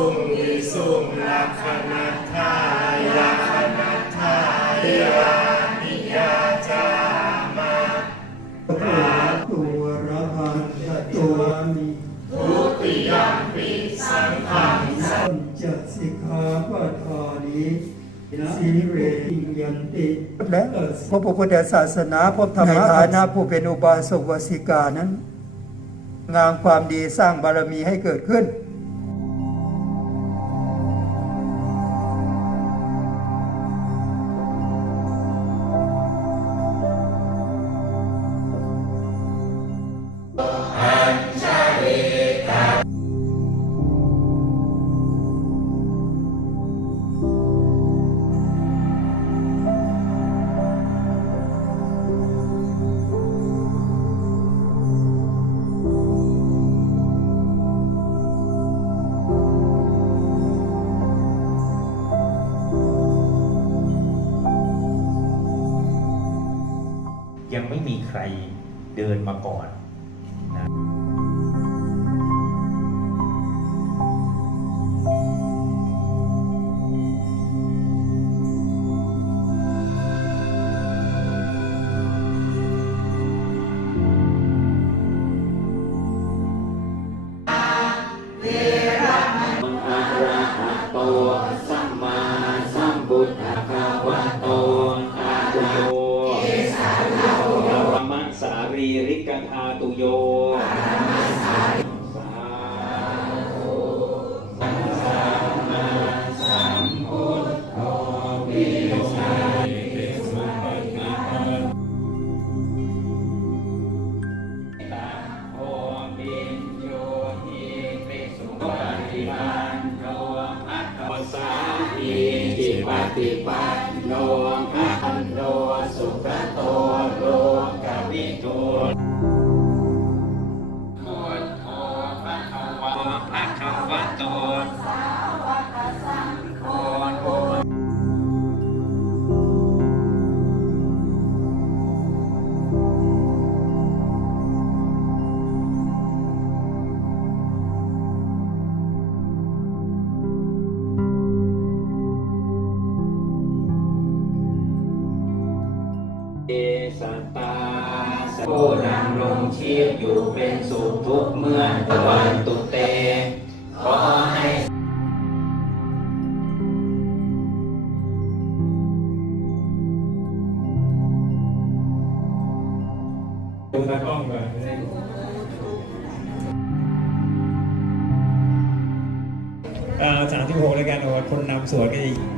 สุงอิสุงลักขณาทายาขณาทายานิยาจามาพระตัวระพัสตัวนี้ทุติยปิสังขังสัมจัดสิกขาปทานิสิเรยันติและพระพุทธศาสนาพบธรรมฐานะผู้เป็นอุบาสกวสิกานั้น งามความดีสร้างบารมีให้เกิดขึ้น ยังไม่มีใครเดินมาก่อนนะอะระหะโตสัมมาสัมพุทธะวะโต โยสาธุสัมมาสัมพุทโธวิสัยปิสุปฏิปันตะโอปิโยหิปิสุปฏิปันโนภะคะวะสามีจิปฏิปันโนภะคะโนสุขโตโลกวิทู รงชีพอยู่เป็นสุขทุกเมื่อตะวันตุเต ขอให้ดูตากล้องก่อนอ่าสามที่หกแล้วกันโอ้คนนำสวดก็อีก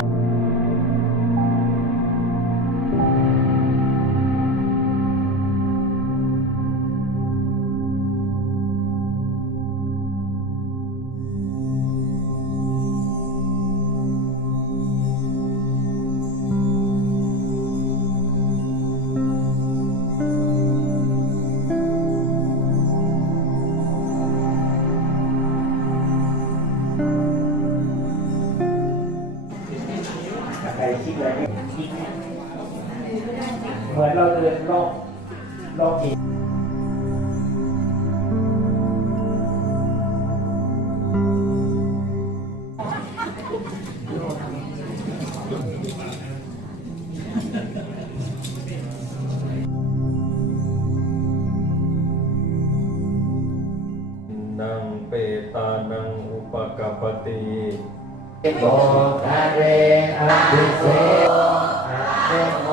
เหมือนเราเดินรอบรอบอีกนังเปตานังอุปกปปติ โตทะเรอภิเสอะเตโม